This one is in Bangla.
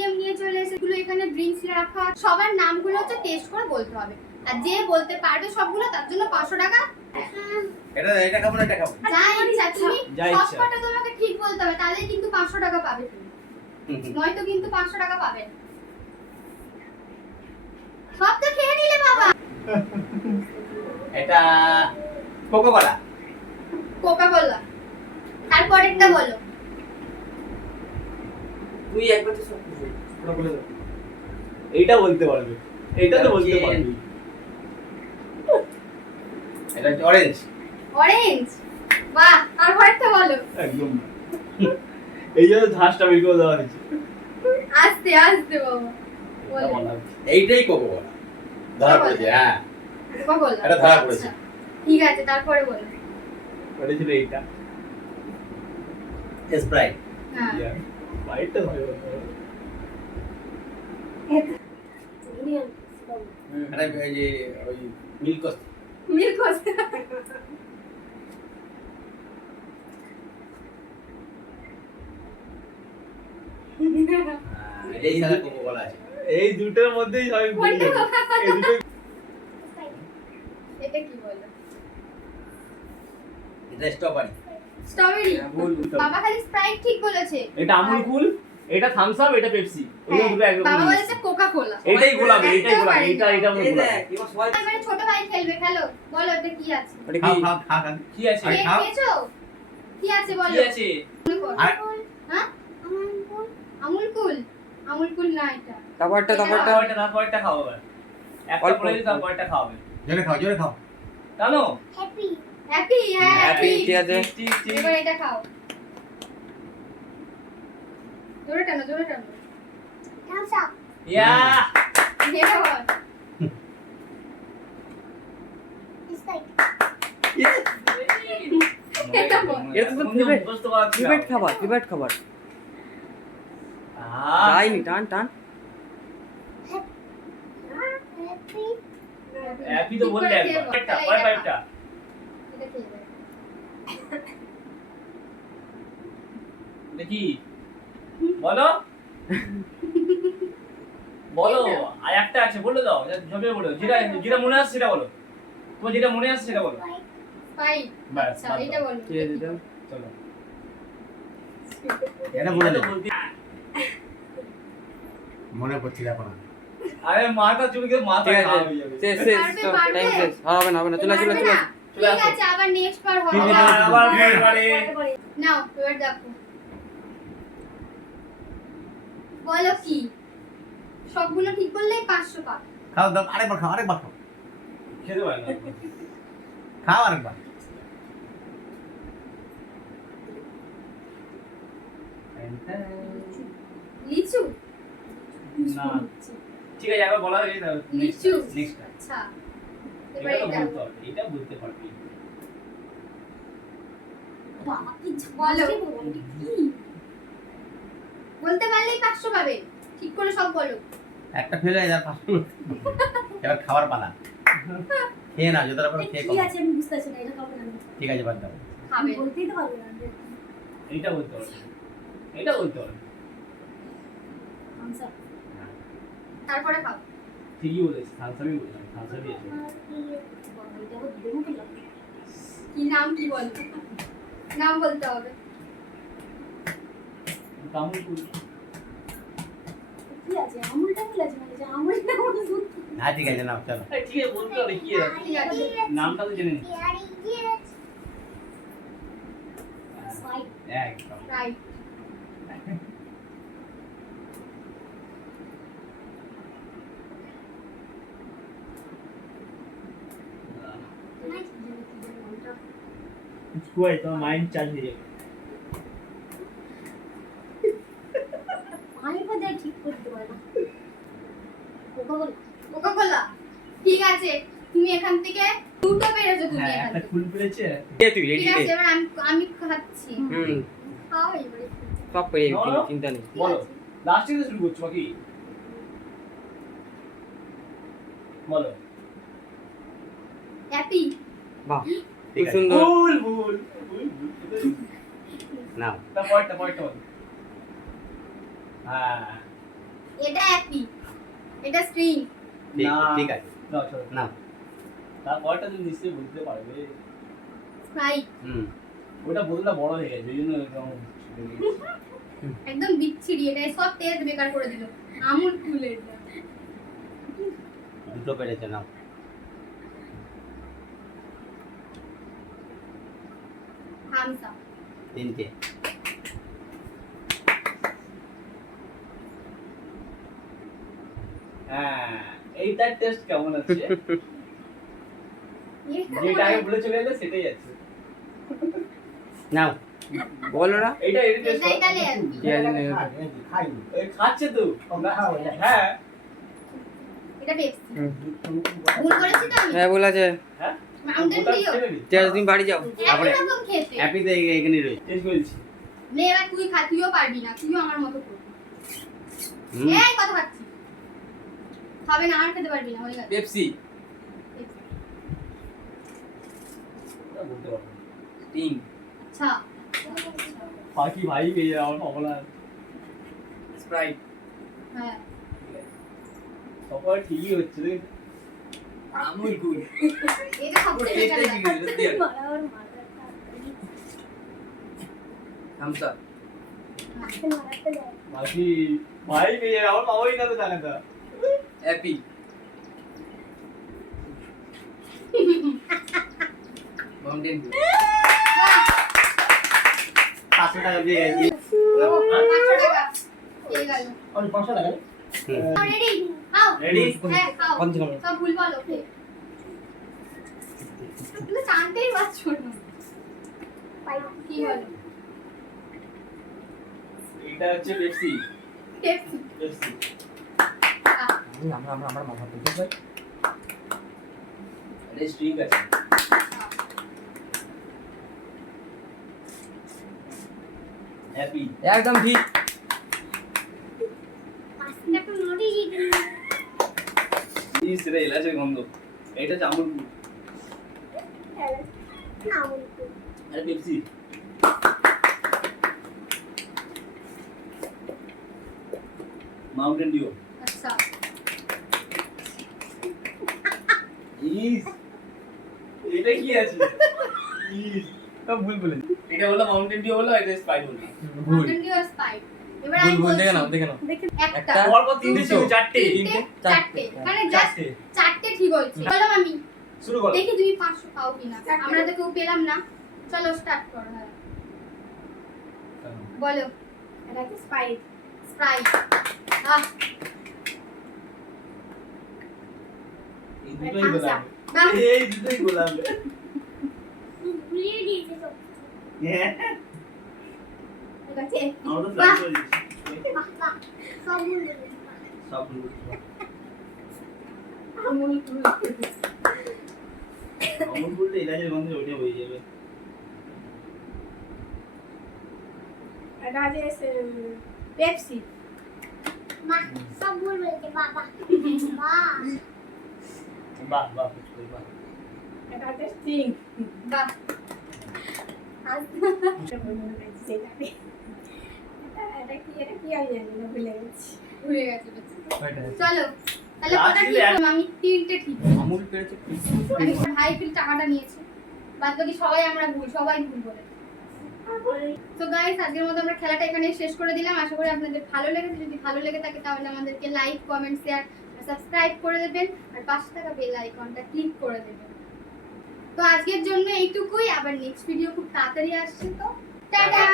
গেম নিয়ে চলে এসে এগুলো এখানে ড্রিঙ্কস রাখা, সবার নামগুলো হচ্ছে টেস্ট করে বলতে হবে, আর যে বলতে পারবে সবগুলো তার জন্য 500 টাকা। এটা খাবো না, এটা খাবো। যা ইচ্ছা তুমি যা ইচ্ছা। সবকটা তোমাকে ঠিক বলতে হবে, তাহলে কিন্তু 500 টাকা পাবে তুমি, নয়তো কিন্তু 500 টাকা পাবে না। সব তো খেয়ে নিলে বাবা। এটা কোকোকোলা। কোকা কোলা। তারপর একটা বলো। তুই একবার তো সব কিছু পুরো বলে দাও। এইটা বলতে পারবে, এইটা তো বলতে পারবি। এটা হচ্ছে অরেঞ্জ। অরেঞ্জ। বাহ, তারপর একটা বলো। একদম এই জন্য ঝাঁসটা বের করে দেওয়া হয়েছে। আস্তে আস্তে বাবা এটা বলো। বলা এইটাই কোকোকোলা। ধরা পড়েছে, হ্যাঁ। Coca Cola. এটা ধরা পড়েছে। আচ্ছা, ঠিক আছে, তারপরে বলো। ওটা ছিল এইটা। স্প্রাইট। হ্যাঁ। বাইটটা ধরে বলতে হবে। এটা এই যে ওই মিল্কস। মিল্কস। এই সাথে কোকোকোলা আছে। এই দুটোর মধ্যেই সবই ভুল কোনটা? গেছে। এই দুটো এটা কি বলো? এটা স্ট্রবেরি। স্ট্রবেরি। ভুল বলতে হবে। বাবা খালি স্প্রাইট ঠিক বলেছে। এটা আমুল কুল, এটা থামস আপ, এটা পেপসি। ওই হ্যাঁ, দুটো একদম বাবা মিল। বলেছে কোকা কোলা। এইটাই গোলাপি, এইটাই গোলাপি, এটা এটা মনে গোলাপি। এবারে ছোট ভাই খেলবে, খেলো। বলো এটা কি আছে? খাও খাও খাও খাও। কি আছে? আরে কেক খাও। খেয়েছো? কি আছে বলো? কি আছে? মনে করো। আর- হ্যাঁ? আমুল কুল। আমুল কুল না এটা। তারপরটা তারপরটা খাও এবার। একটা অল্প, পরে অল্প। তারপরটা খাওয়াবে। জোরে খাও, জোরে খাও। জানো? হ্যাপি, হ্যাঁ হ্যাপি, হ্যাপি। ঠিক আছে। ঠিক ঠিক। এবার এটা খাও। জোরে টানো, জোরে টানো। ইয়া! এটা বল। এটা বল। এটা তো favorite. ফেভারিট খাবার যাইনি, টান টান। হ্যাপি তো বললে ঠিক করে একবার। খেয়ে একটা, বল। পরের পাইপটা। এটা খেয়ে বল। দেখি। বলো। বলো, আর একটা আছে বলে দাও। ঝপে বলো। যেটা যেটা মনে আসছে সেটা বলো। তোমার যেটা মনে আসছে সেটা বলো। ফাইভ। ব্যাস, আচ্ছা, বাদ এটা দাও। বলো। কি আছে এটা? চলো। এটা বলে এটা দে। তো বলতে- মনে পড়ছিল এখন আর। আরে মাথা চুল দিয়ে মাথা ঠিক আছে, খারাপ হয়ে যাবে। শেষ পারবে, স্টপ, পারবে। টাইম শেষ। হবে না চলে পারবে চলে না। চলে ঠিক আসো। আছে, আবার নেক্সট বার হবে। ঠিক আছে, আবার পরে। নাও, এবার দেখো। বলো কি? সবগুলো ঠিক করলেই 500 পাবে। খাও দাও, আরেকবার খাও, আরেকবার খাও। খেতে পারে না। খাও আরেকবার। লিচু। না। ঠিক আছে, একবার বলা হয়ে গেছে। লিচু। নেক্সট আচ্ছা। এবার এটা তো এটা বলতে হবে। এটা বলতে পারবি। বলো। বলতে পারলেই 500 পাবে। ঠিক করে সব বলো। একটা ফেলে যায় আর পাঁচটা। এবার খাবার পালা। খেয়ে নাও, যতটা পারো খেয়ে কি খাও। আছে আমি বুঝতে পারছি না, এটা খাবো না আমি। ঠিক আছে, বাদ দাও। খাবে। বলতেই তো পারবো না। এটা বলতে হবে। এটা বলতে হবে। আনসার। তারপরে খাও। ঠিকই বলেছিস। থামসাবই বললাম। থামসাবই আছে। এটা আবার দেবো কি লাগবে? কি নাম কি বলো? নাম বলতে হবে। কামুল কুল। কি আছে? আমুলটা কি আছে? মানে যে আমুলটা আমার দুধ। হ্যাঁ ঠিক আছে, নাও চলো। এই ঠিক আছে, বলতে হবে কি আছে। ঠিক আছে। নামটা তো জেনে নি। সাইড। একদম। রাইট। कुछ हुआ है तो माइंड चार्ज हो जाएगा। আমি পদে ঠিক করতে পারি না। কোকা-কোলা। কোকা-কোলা। ঠিক আছে। তুমি এখান থেকে দুটো পেরেছো তুমি হ্যাঁ, এখান একটা থেকে। ফুল পেরেছে। তুই ঠিক রেডি আছে, দে। এবার আমি খাচ্ছি। খাও এবারে। সব পেয়ে যাবি, বলো। চিন্তা নেই। বলো, লাস্ট থেকে শুরু করছো বাকি। বলো। হ্যাপি। বাহ, ঠিক খুব আছে। সুন্দর। ভুল ভুল ভুল ভুল। নাও। তা পরেরটা বলো। হ্যাঁ। এটা অ্যাপি, এটা স্ট্রিং। ঠিক না। ঠিক আছে না চলো না তারপরটা তুমি নিশ্চয়ই বুঝতে পারবে। স্প্রাইট। হুম ওটা বোতলটা বড় হয়ে গেছে ওই জন্য এরকম একদম বিচ্ছিরি, এটা সব টেস্ট বেকার করে দিল। আমুল কুল এটা। দুটো পেরেছে নাও থামস আপ। তিনটে হ্যাঁ এইটার টেস্ট কেমন আছে এটা যেটা আগে বলে চলে এলে সেটাই আছে নাও বলো না এইটা এর টেস্ট এটা ইতালি অ্যাপি। খাচ্ছে তো হ্যাঁ এটা পেপসি। হুম। ভুল করেছি তো আমি? হ্যাঁ বলেছে হ্যাঁ মাউন্টেন ডিউ। ঠিক আছে তুমি বাড়ি যাও তারপরে- একই রকম খেতে। হ্যাপি তো এখানেই রয়েছে টেস্ট করেছি নে এবার তুই খা, তুইও পারবি না, তুইও আমার মতো করবি। হুম এই কথা খাচ্ছি। খাবে না, আর খেতে পারবি না, হয়ে গেছে। পেপসি ওটা বলতে পারবো স্টিং আচ্ছা। বাকি ভাই পেয়ে যাওয়ার সম্ভাবনা আছে। স্প্রাইট হ্যাঁ। সবার ঠিকই হচ্ছে রে আমুল কুল এটা সবচেয়ে বেকার লাগে। মারার মারার থামস আপ মারাতে দেয় বাকি ভাই পেয়ে যাবে আমার পাবোই না তো টাকাটা হ্যাপি মাউন্টেন ডিউ বাহ, 500 টাকা দিয়ে গেছি 500 টাকা পেয়ে গেল। হুম। রেডি? খাও। Ready? হ্যাঁ, খাও। বন্ধ করো। সব ভুল বলো, ওকে। তুমি জানতেই পারছো না। কি বলো? এটা হচ্ছে পেপসি পেপসি। পেপসি আহ, আমরা মাথা পেতে ভাই এটা স্ট্রিং আছে হ্যাপি একদম ঠিক পাঁচটা একটু নড়ি ইস রে এলাচের গন্ধ এটা হচ্ছে আমুল না বলি আরে পেপসি মাউন্টেন ডিউ আচ্ছা। ইস এটা কি আছে ইস সব ভুল বলে এটা হলো মাউন্টেন ডিউ হলো এটা স্প্রাইট হলো ভুল Mountain Dew আর Sprite। এবার ভুল আমি ভুল দেখে নাও বলছি। দেখে নাও একটা। একটা। পরপর তিনটে ছিল দুটো। চারটে তিনটে, চারটে। মানে জাস্ট চারটে চারটে ঠিক হয়েছে। চলো আমি শুরু করো দেখি তুমি 500 পাও কিনা। আমরা তো কেউ পেলাম না। চলো স্টার্ট করো। হ্যাঁ। বলো। এটা হচ্ছে স্পাইট Sprite। আহ, এই দুটোই গোলাম বাহ। এই দুটোই গোলাম ভুলিয়ে দিয়েছে সব হ্যাঁ ঠিক আছে। আমরা তো বাহ। প্ল্যান করে দিচ্ছি বাহ বাহ সব ভুল বলেছে সব ভুল আমুল কুল। আমুল বলতে এলাচের গন্ধে ওঠে হয়ে যাবে এটা হচ্ছে পেপসি মা সব ভুল বলেছে বাবা বাহ বাহ বাহ পুচকু বাহ এটা হচ্ছে স্টিং বাহ। এটা কি আমি জানি না ভুলে গেছি ভুলে গেছে। চলো। তাহলে Last কটা ঠিক দিলে করলাম? আমি তিনটে ঠিক। আমুল পেরেছে আমি ভাই ফিল টাকাটা নিয়েছে। বাদ বাকি সবাই আমরা ভুল, সবাই ভুল বলে। তো গাইস আজকের মতো আমরা খেলাটা এখানে শেষ করে দিলাম। আশা করি আপনাদের ভালো লেগেছে। যদি ভালো লেগে থাকে তাহলে আমাদেরকে লাইক, কমেন্ট, শেয়ার আর সাবস্ক্রাইব করে দেবেন আর পাশে থাকা বেল আইকনটা ক্লিক করে দেবেন। তো আজকের জন্য এইটুকুই। আবার নেক্সট ভিডিও খুব তাড়াতাড়ি আসছে। তো টাটা।